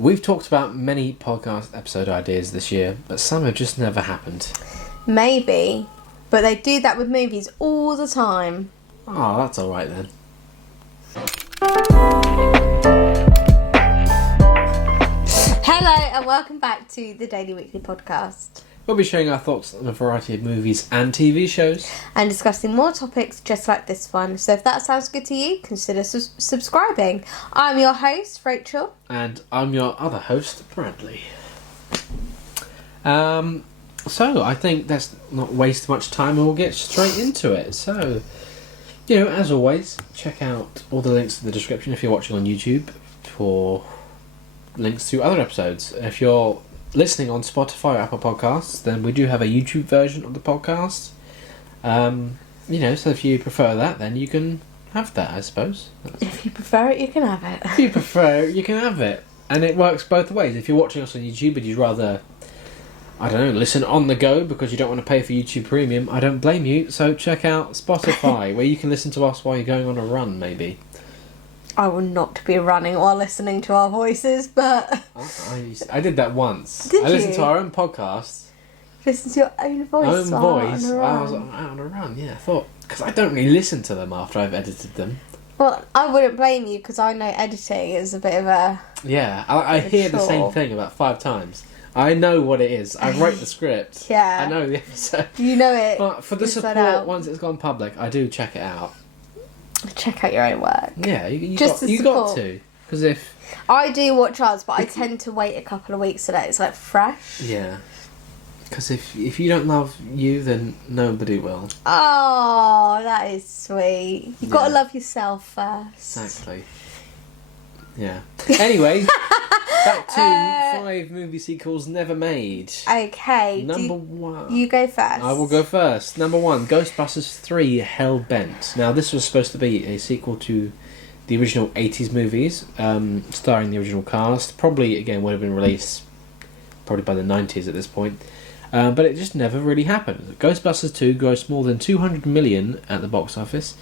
We've talked about many podcast episode ideas this year, but some have just never happened. Maybe, but they do that with movies all the time. Oh, that's alright then. Hello and welcome back to the Daily Weekly Podcast. We'll be sharing our thoughts on a variety of movies and TV shows. And discussing more topics just like this one. So if that sounds good to you, consider subscribing. I'm your host, Rachel. And I'm your other host, Bradley. So I think let's not waste much time and we'll get straight into it. So, as always, check out all the links in the description if you're watching on YouTube for links to other episodes. If you're listening on Spotify or Apple Podcasts, then we do have a YouTube version of the podcast. So if you prefer that, then you can have that, I suppose. If you prefer it, you can have it. If you prefer it, you can have it. And it works both ways. If you're watching us on YouTube and you'd rather, listen on the go because you don't want to pay for YouTube Premium, I don't blame you. So check out Spotify, where you can listen to us while you're going on a run, maybe. I will not be running while listening to our voices, but... I did that once. Did I listened you? to our own podcast. Listen to your own voice. I was out on a run, yeah. I thought, because I don't really listen to them after I've edited them. Well, I wouldn't blame you because I know editing is a bit of a... Yeah, I hear the same thing about 5 times. I know what it is. I write the script. Yeah. I know the episode. You know it. But for the support, once it's gone public, I do check it out. Check out your own work. Yeah, you Just got to. Because if... I do watch ours, but I tend to wait a couple of weeks so that it's fresh. Yeah. Because if you don't love you, then nobody will. Oh, that is sweet. You've got to love yourself first. Exactly. Yeah. Anyway, back to 5 movie sequels never made. Okay. Number 1. You go first. I will go first. Number 1, Ghostbusters III, Hellbent. Now, this was supposed to be a sequel to the original 80s movies, starring the original cast. Probably, again, would have been released probably by the 90s at this point. But it just never really happened. Ghostbusters 2 grossed more than $200 million at the box office,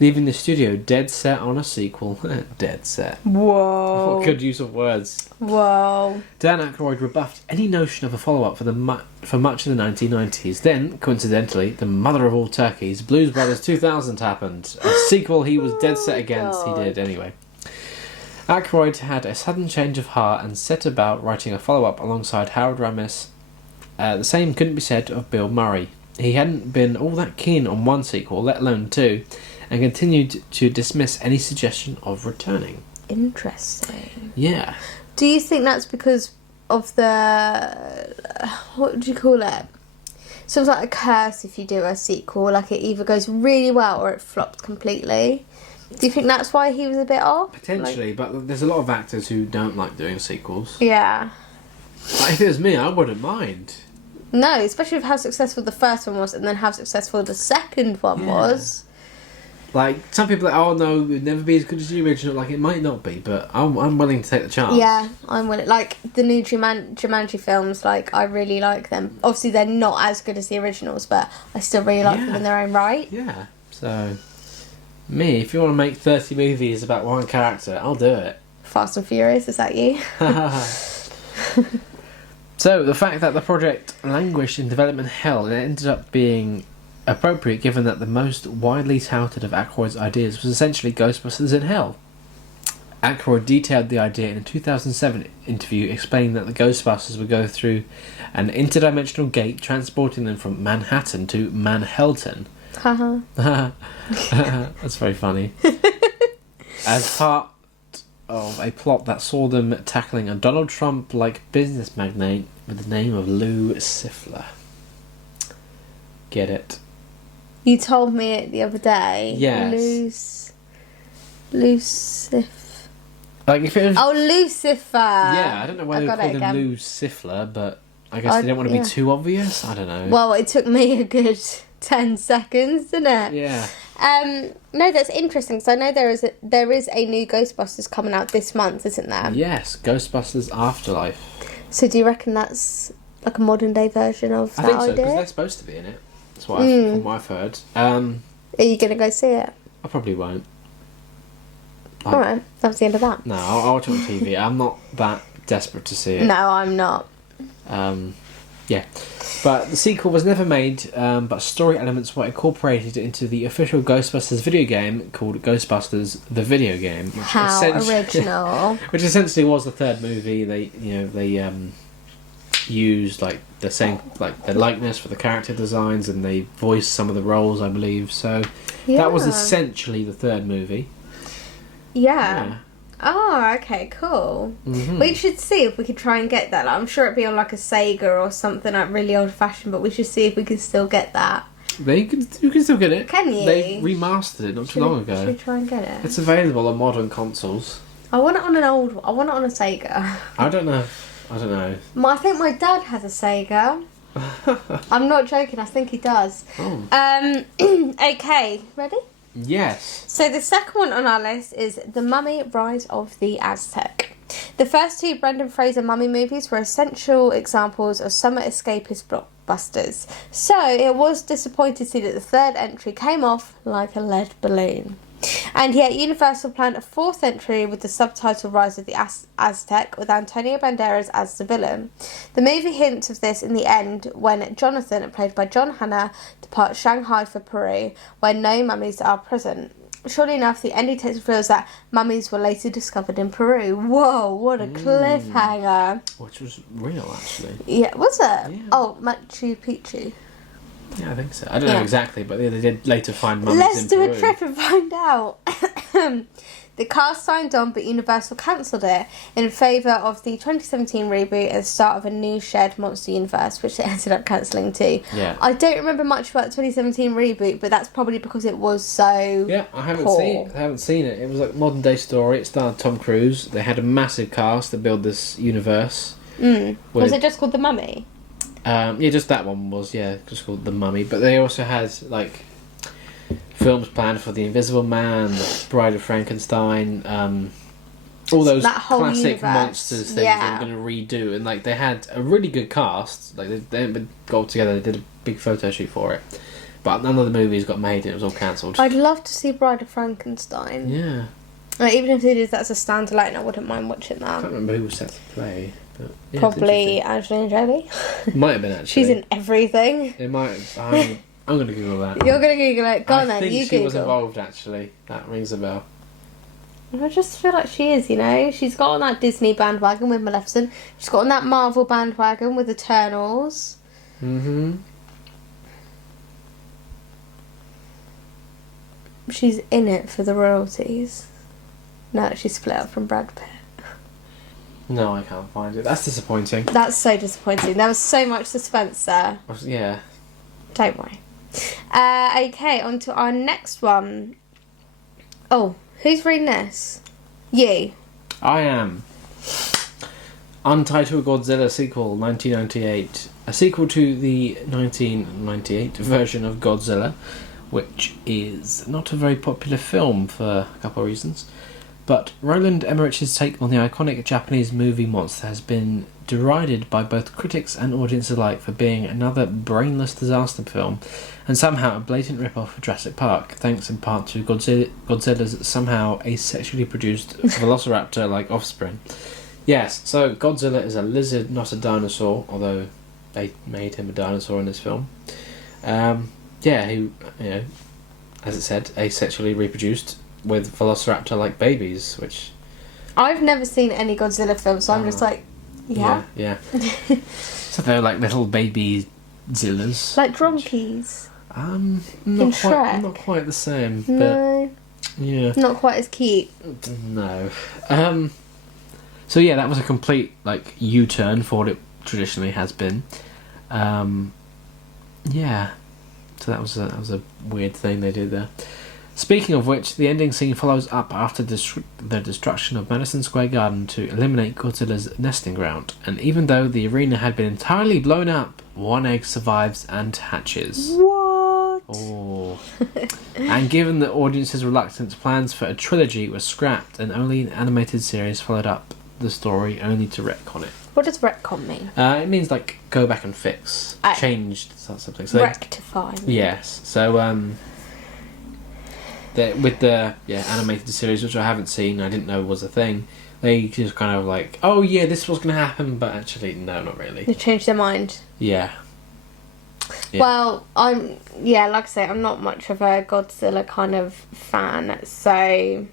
leaving the studio dead set on a sequel. Dead set. Whoa. What good use of words. Whoa. Dan Aykroyd rebuffed any notion of a follow-up for much of the 1990s. Then, coincidentally, the mother of all turkeys, Blues Brothers 2000 happened. A sequel he was dead set against. God. He did anyway. Aykroyd had a sudden change of heart and set about writing a follow-up alongside Harold Ramis. The same couldn't be said of Bill Murray. He hadn't been all that keen on one sequel, let alone 2, and continued to dismiss any suggestion of returning. Interesting. Yeah. Do you think that's because of the... what would you call it? Sort of like a curse if you do a sequel. Like it either goes really well or it flops completely. Do you think that's why he was a bit off? Potentially, but there's a lot of actors who don't like doing sequels. Yeah. Like, if it was me, I wouldn't mind. No, especially with how successful the first one was and then how successful the second one was. Like, some people are like, oh no, it would never be as good as the original. Like, it might not be, but I'm willing to take the chance. Yeah, I'm willing. Like, the new Jumanji films, like, I really like them. Obviously, they're not as good as the originals, but I still really like them in their own right. Yeah, so... Me, if you want to make 30 movies about one character, I'll do it. Fast and Furious, is that you? So, the fact that the project languished in development hell, it ended up being appropriate given that the most widely touted of Aykroyd's ideas was essentially Ghostbusters in Hell. Aykroyd detailed the idea in a 2007 interview, explaining that the Ghostbusters would go through an interdimensional gate transporting them from Manhattan to Manhelton. That's very funny. As part of a plot that saw them tackling a Donald Trump-like business magnate with the name of Lou Sifler. Get it? You told me it the other day. Yes. Lucif. Like if it was... Oh, Lucifer. Yeah, I don't know why they called him Lou Sifler, but I guess they didn't want to be too obvious. I don't know. Well, it took me a good 10 seconds, didn't it? Yeah. No, that's interesting. So I know there is a new Ghostbusters coming out this month, isn't there? Yes, Ghostbusters Afterlife. So do you reckon that's like a modern day version of that idea? I think so, because they're supposed to be in it. That's what from what I've heard. Are you going to go see it? I probably won't. Alright, that's the end of that. No, I'll watch it on TV. I'm not that desperate to see it. No, I'm not. Yeah. But the sequel was never made, but story elements were incorporated into the official Ghostbusters video game called Ghostbusters the Video Game. How original. Which essentially was the third movie. They used like the same, like the likeness for the character designs, and they voiced some of the roles, I believe. So that was essentially the third movie. Yeah. Oh, okay, cool. Mm-hmm. We should see if we could try and get that. Like, I'm sure it'd be on like a Sega or something like really old fashioned, but we should see if we can still get that. You can still get it. Can you? They remastered it not too long ago. Should we try and get it? It's available on modern consoles. I want it on an old one. I want it on a Sega. I don't know. I think my dad has a Sega. I'm not joking, I think he does. Oh. Okay, ready? Yes. So the second one on our list is The Mummy: Rise of the Aztec. The first two Brendan Fraser mummy movies were essential examples of summer escapist blockbusters. So it was disappointing to see that the third entry came off like a lead balloon. And yet Universal planned a fourth entry with the subtitle Rise of the Aztec, with Antonio Banderas as the villain. The movie hints of this in the end when Jonathan, played by John Hannah, departs Shanghai for Peru, where no mummies are present. Surely enough, the ending text reveals that mummies were later discovered in Peru. Whoa, what a cliffhanger. Which was real, actually. Yeah, was it? Yeah. Oh, Machu Picchu. Yeah, I think so. I don't know exactly, but they did later find mummies Let's in do Peru. a trip and find out. The cast signed on, but Universal cancelled it in favour of the 2017 reboot and the start of a new shared monster universe, which they ended up cancelling too. Yeah. I don't remember much about the 2017 reboot, but that's probably because it was so I haven't poor. seen it. It was like a modern day story. It starred Tom Cruise. They had a massive cast to build this universe. Was it just called The Mummy? Just that one was, just called The Mummy. But they also had, like, films planned for The Invisible Man, The Bride of Frankenstein, all those classic universe. monsters things they were going to redo. And, like, they had a really good cast. Like, they got together, they did a big photo shoot for it. But none of the movies got made and it was all cancelled. I'd love to see Bride of Frankenstein. Yeah. Like, even if they did that as a standalone, I wouldn't mind watching that. I can't remember who was set to play. But, yeah, Probably Angelina Jolie. Might have been, actually. She's in everything. It might. I'm going to Google that. You're going to Google it. Go on then, I you think she Google. was involved, actually. That rings a bell. I just feel like she is, you know. She's got on that Disney bandwagon with Maleficent. She's got on that Marvel bandwagon with Eternals. Mm-hmm. She's in it for the royalties. No, she's split up from Brad Pitt. No, I can't find it. That's disappointing. That's so disappointing. There was so much suspense there. Yeah. Don't worry. Okay, on to our next one. Oh, who's reading this? You. I am. Untitled Godzilla sequel, 1998. A sequel to the 1998 version of Godzilla, which is not a very popular film for a couple of reasons. But Roland Emmerich's take on the iconic Japanese movie monster has been derided by both critics and audience alike for being another brainless disaster film, and somehow a blatant rip-off of Jurassic Park, thanks in part to Godzilla's somehow asexually produced velociraptor-like offspring. Yes, so Godzilla is a lizard, not a dinosaur, although they made him a dinosaur in this film. Who, as it said, asexually reproduced with velociraptor-like babies, which... I've never seen any Godzilla films, so I'm just like, yeah. So they're like little baby Zillas. Like Dronkies. Not quite the same. No. But, yeah. Not quite as cute. No. So yeah, that was a complete like U-turn for what it traditionally has been. So that was a weird thing they did there. Speaking of which, the ending scene follows up after the destruction of Madison Square Garden to eliminate Godzilla's nesting ground, and even though the arena had been entirely blown up, one egg survives and hatches. What? Oh. And given the audience's reluctance, plans for a trilogy were scrapped, and only an animated series followed up the story, only to retcon it. What does retcon mean? It means like go back and fix, change something. So rectify. Yes. So with the animated series, which I haven't seen, I didn't know was a thing. They just kind of like, oh yeah, this was going to happen, but actually, no, not really. They changed their mind. Yeah. Well, like I say, I'm not much of a Godzilla kind of fan, so...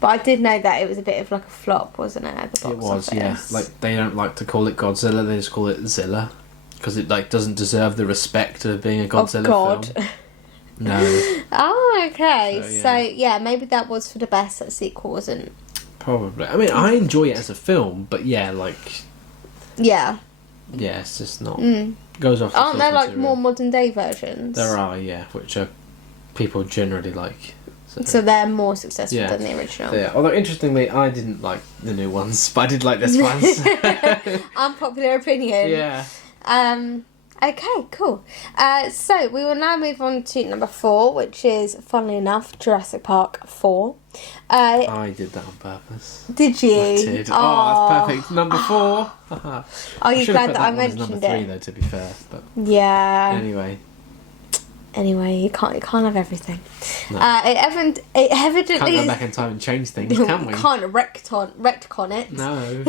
But I did know that it was a bit of like a flop, wasn't it, at the box office? Yeah. Like, they don't like to call it Godzilla, they just call it Zilla. Because it, like, doesn't deserve the respect of being a Godzilla film. No. Oh, okay. So, yeah, maybe that was for the best, that sequel wasn't. Probably. I mean, I enjoy it as a film, but yeah, like... Yeah. Yeah, it's just not... Goes off the Aren't there, source like, material. more modern day versions? There are, yeah, which are people generally like. So they're more successful than the original. Yeah, although interestingly, I didn't like the new ones, but I did like this one. Unpopular opinion. Yeah. Okay, cool. So we will now move on to number 4, which is, funnily enough, Jurassic Park IV. I did that on purpose. Did you? I did. Oh, that's perfect. Number 4. Are you glad that I mentioned number 3, it? though, to be fair. But yeah. Anyway, You can't have everything. No. It evidently Can't go back in time and change things, can we? Can't retcon it. No.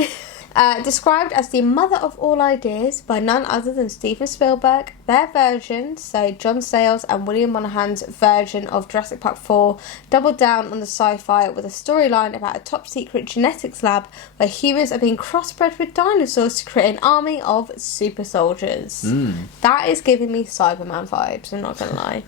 Described as the mother of all ideas by none other than Steven Spielberg, their version, so John Sayles and William Monahan's version of Jurassic Park 4, doubled down on the sci-fi with a storyline about a top-secret genetics lab where humans are being crossbred with dinosaurs to create an army of super soldiers. That is giving me Cyberman vibes, I'm not going to lie.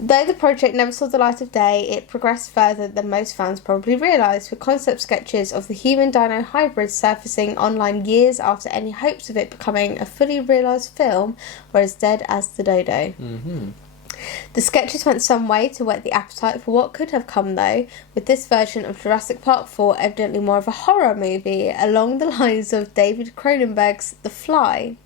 Though the project never saw the light of day, it progressed further than most fans probably realised, with concept sketches of the human-dino hybrid surfacing online years after any hopes of it becoming a fully realised film were as dead as the dodo. The sketches went some way to whet the appetite for what could have come, though, with this version of Jurassic Park 4 evidently more of a horror movie, along the lines of David Cronenberg's The Fly.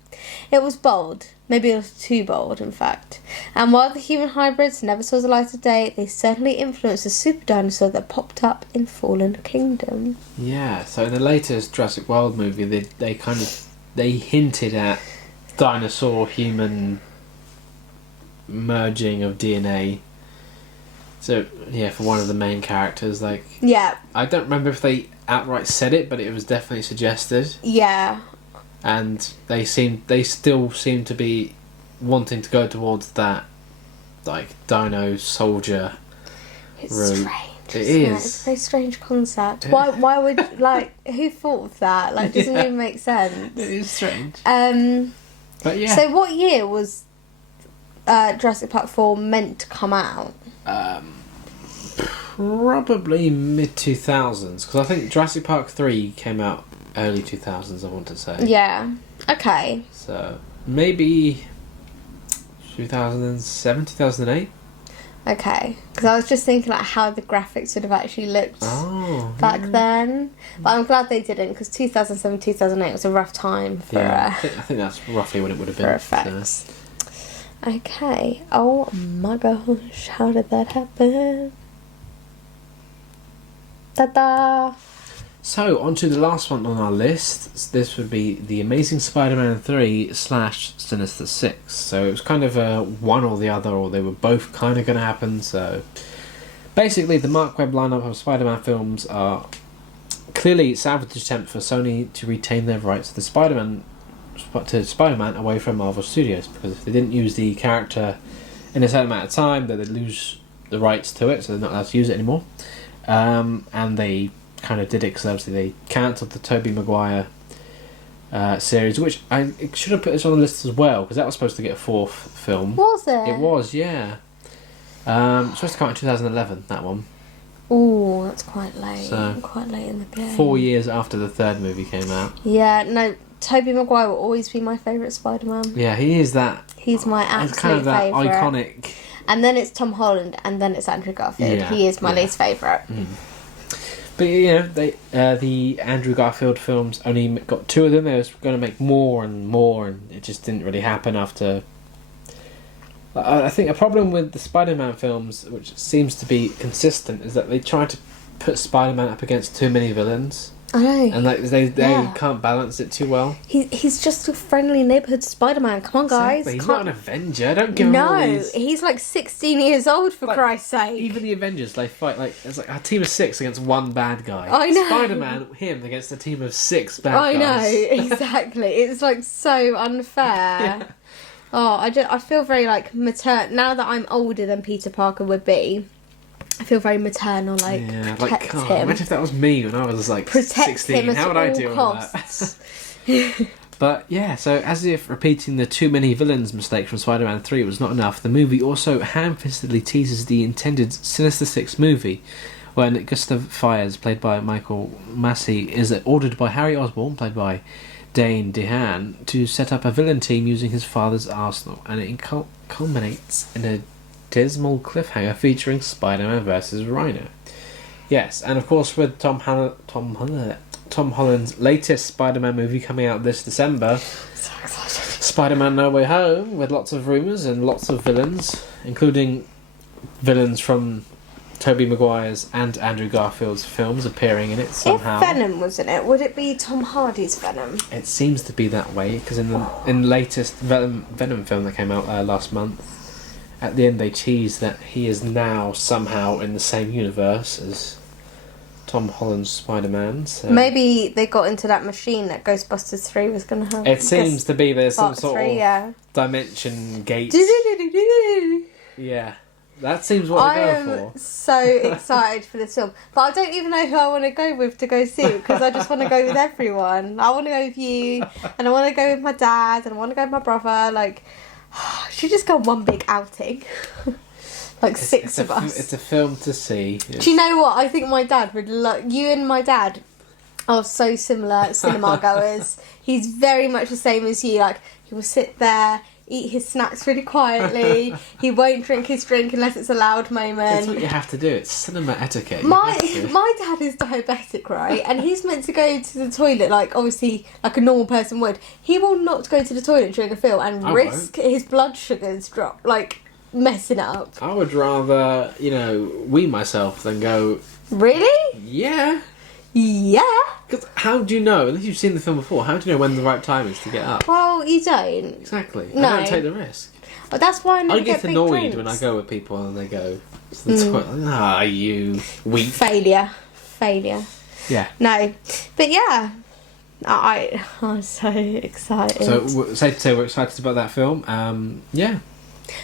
It was bold, maybe a little too bold, in fact. And while the human hybrids never saw the light of day, they certainly influenced the super dinosaur that popped up in Fallen Kingdom. Yeah, so in the latest Jurassic World movie, they hinted at dinosaur-human merging of DNA. So, yeah, for one of the main characters, like... Yeah. I don't remember if they outright said it, but it was definitely suggested. Yeah. And they still seem to be wanting to go towards that, like, dino soldier It's route. strange. It is. It's a very strange concept. Why would, like, who thought of that? Like, doesn't even make sense. It is strange. But yeah. So what year was Jurassic Park 4 meant to come out? Probably mid-2000s, because I think Jurassic Park 3 came out early 2000s, I want to say. Yeah. Okay. So, maybe 2007, 2008? Okay. Because I was just thinking like how the graphics would have actually looked back then. But I'm glad they didn't, because 2007, 2008 was a rough time for... I think that's roughly what it would have been. For effects. So. Okay. Oh my gosh, how did that happen? Ta-da! So, on to the last one on our list. This would be The Amazing Spider-Man 3 / Sinister 6. So it was kind of a one or the other, or they were both kind of going to happen. So basically, the Mark Webb lineup of Spider-Man films are clearly a salvage attempt for Sony to retain their rights to Spider-Man away from Marvel Studios, because if they didn't use the character in a certain amount of time, then they'd lose the rights to it, so they're not allowed to use it anymore. And they kind of did it because obviously they cancelled the Tobey Maguire series, which I should have put this on the list as well, because that was supposed to get a 4th film. Was it? It was, yeah. Supposed to come out in 2011, that one. Ooh, that's quite late. So, quite late in the game. 4 years after the 3rd movie came out. Yeah, no, Tobey Maguire will always be my favourite Spider-Man. Yeah, he is that. He's my absolute kind of that favourite. iconic. And then it's Tom Holland, and then it's Andrew Garfield. Yeah, he is my least favourite. But you know, the Andrew Garfield films only got 2 of them. They were going to make more, and it just didn't really happen after. I think a problem with the Spider-Man films, which seems to be consistent, is that they try to put Spider-Man up against too many villains. I know. And like they Yeah. can't balance it too well. He's just a friendly neighbourhood Spider-Man. Come on, guys. Exactly. He's not an Avenger. Don't give him all these... he's like 16 years old, for Like, Christ's sake. Even the Avengers, they fight like it's like a team of 6 against one bad guy. I know. Spider-Man, him against a team of 6 bad I guys. know, exactly. It's like so unfair. Yeah. Oh, I feel very like now that I'm older than Peter Parker would be. I feel very maternal, like protect him. Imagine if that was me when I was like Protect 16. him at How would all I deal costs. with that? But yeah, so as if repeating the too many villains mistake from Spider-Man 3 was not enough, the movie also ham-fistedly teases the intended Sinister 6 movie, when Gustav Fiers, played by Michael Massey, is ordered by Harry Osborn, played by Dane DeHaan, to set up a villain team using his father's arsenal, and it culminates in a dismal cliffhanger featuring Spider-Man vs. Rhino. Yes, and of course with Tom Holland's latest Spider-Man movie coming out this December, So excited. Spider-Man No Way Home, with lots of rumours and lots of villains, including villains from Tobey Maguire's and Andrew Garfield's films appearing in it somehow. If Venom was in it, would it be Tom Hardy's Venom? It seems to be that way, because in the latest Venom film that came out last month, at the end they tease that he is now somehow in the same universe as Tom Holland's Spider-Man. So Maybe they got into that machine that Ghostbusters 3 was going to have. it seems to be there's some Part sort 3, of yeah. dimension gate. I Yeah, that seems what they're going am for. so excited for this film. But I don't even know who I want to go with to go see it, because I just want to go with everyone. I want to go with you, and I want to go with my dad, and I want to go with my brother. Like, should just go on one big outing. Like six of us. It's a film to see. Do you know what? I think my dad would love... You and my dad are so similar cinema goers. He's very much the same as you. Like, he will sit there, eat his snacks really quietly. He won't drink his drink unless it's a loud moment. It's what you have to do. It's cinema etiquette. My dad is diabetic, right? And he's meant to go to the toilet, like, obviously, like a normal person would. He will not go to the toilet during a film and risk his blood sugars drop, like, messing it up. I would rather, wee myself than go... Really? Yeah. Yeah. Because how do you know, unless you've seen the film before, how do you know when the right time is to get up? Well, you don't. Exactly. No. I don't take the risk. But that's why I never I get big annoyed drinks. when I go with people and they go to the toilet. Ah, you weak. Failure. Yeah. No. But yeah. I'm so excited. So, safe to say we're excited about that film. Yeah.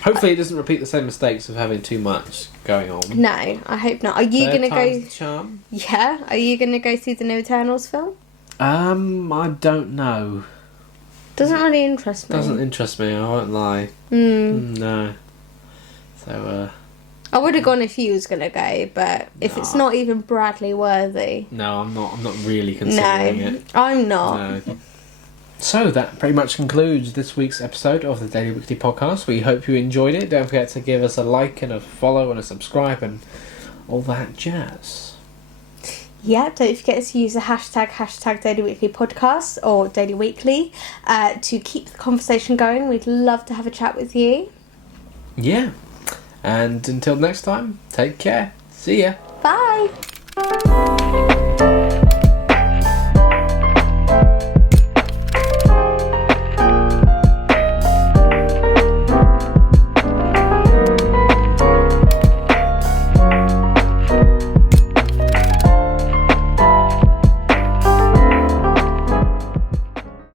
Hopefully it doesn't repeat the same mistakes of having too much going on. No, I hope not. Are you Third going to time's go... the charm. Yeah? Are you going to go see the new Eternals film? I don't know. Doesn't really interest me. Doesn't interest me, I won't lie. No. So, I would have gone if you was going to go, but if it's not even Bradley worthy... no, I'm not really considering it. I'm not. No. So that pretty much concludes this week's episode of the Daily Weekly Podcast. We hope you enjoyed it. Don't forget to give us a like and a follow and a subscribe and all that jazz. Yeah, don't forget to use the hashtag Daily Weekly Podcast or Daily Weekly to keep the conversation going. We'd love to have a chat with you. Yeah. And until next time, take care. See ya. Bye.